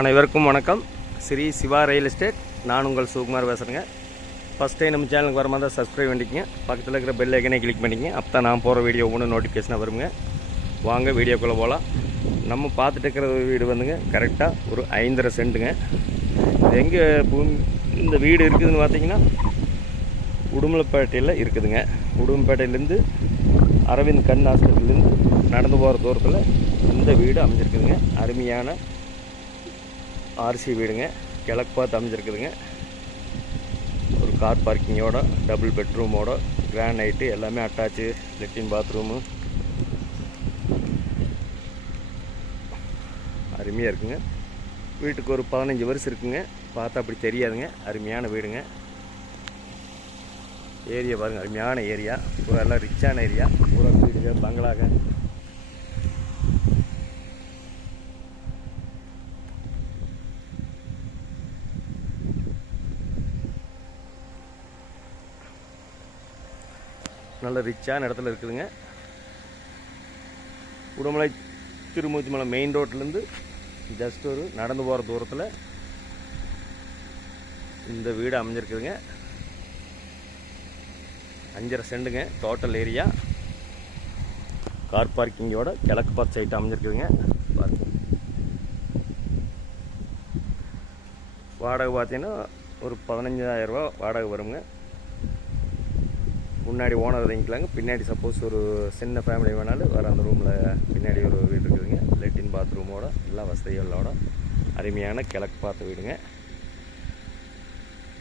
அனைவருக்கும் வணக்கம். Sri Siva real estate. நான் உங்கள் சுகுமார் பேசுகிறேங்க. ஃபஸ்ட் டைம் நம்ம சேனலுக்கு வர மாதிரி சப்ஸ்கிரைப் பண்ணிக்கங்க. பக்கத்தில் இருக்கிற பெல் ஐக்கனை கிளிக் பண்ணிக்கங்க. அப்போ தான் நான் போகிற வீடியோ ஒன்று நோட்டிஃபிகேஷனாக வருங்க. வாங்க வீடியோக்குள்ளே போகலாம். நம்ம பார்த்துட்டு இருக்கிற வீடு வந்துங்க கரெக்டாக ஒரு 5.5 சென்ட்டுங்க. எங்கே இந்த வீடு இருக்குதுன்னு பார்த்தீங்கன்னா உடுமலைப்பேட்டையில் இருக்குதுங்க. உடுமலைப்பேட்டையிலேருந்து அரவிந்த் கண் ஹாஸ்பிட்டல்லேருந்து நடந்து போகிற தூரத்தில் இந்த வீடு அமைஞ்சிருக்குதுங்க. அருமையான ஆர்சி வீடுங்க. கிழக்கு பார்த்து அமைஞ்சிருக்குதுங்க. ஒரு கார் பார்க்கிங்கோட, டபுள் பெட்ரூமோட, கிரானைட்டு எல்லாமே அட்டாச்சு, லெட்டின் பாத்ரூமு அருமையாக இருக்குங்க. வீட்டுக்கு ஒரு 15 வருஷம் இருக்குங்க. பார்த்தா அப்படி தெரியாதுங்க. அருமையான வீடுங்க. ஏரியா பாருங்கள், அருமையான ஏரியா. பூரா எல்லாம் ரிச்சான ஏரியா. பூரா வீடுங்க, பங்களாக. நல்ல ரிச்சான இடத்துல இருக்குதுங்க. உடுமலை திருமூர்த்தி மலை மெயின் ரோட்லேருந்து ஜஸ்ட் ஒரு நடந்து போகிற தூரத்தில் இந்த வீடு அமைஞ்சிருக்குதுங்க. 5.5 சென்ட்டுங்க டோட்டல் ஏரியா. கார் பார்க்கிங்கோட கிழக்கு பார்த்து சைட்டு அமைஞ்சிருக்குதுங்க. வாடகை பார்த்தீங்கன்னா ஒரு 15,000 ரூபா வாடகை வருங்க. முன்னாடி ஓனர் இறங்கிக்கலாங்க. பின்னாடி சப்போஸ் ஒரு சின்ன ஃபேமிலி வேணாலும் வர அந்த ரூமில் பின்னாடி ஒரு வீடு இருக்குதுங்க. லெட்டின் பாத்ரூமோட எல்லா வசதிகளோட அருமையான கிழக்கு பார்த்த வீடுங்க.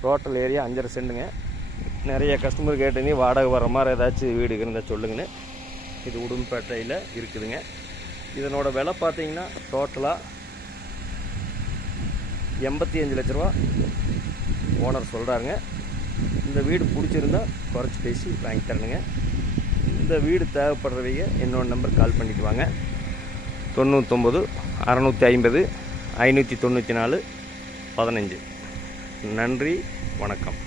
Total area 5.5 சென்ட்டுங்க. நிறைய கஸ்டமர் கேட்டுங்க வாடகை வர மாதிரி ஏதாச்சும் வீடு இருந்தால் சொல்லுங்கன்னு. இது உடுமலைப்பேட்டையில் இருக்குதுங்க. இதனோட விலை பார்த்தீங்கன்னா டோட்டலாக 85 லட்ச ரூபா ஓனர் சொல்கிறாருங்க. இந்த வீடு பிடிச்சிருந்தா குறைச்சி பேசி வாங்கி தரணுங்க. இந்த வீடு தேவைப்படுறவங்க என்னோட நம்பர் கால் பண்ணிட்டு வாங்க. 99 650 594 15. நன்றி, வணக்கம்.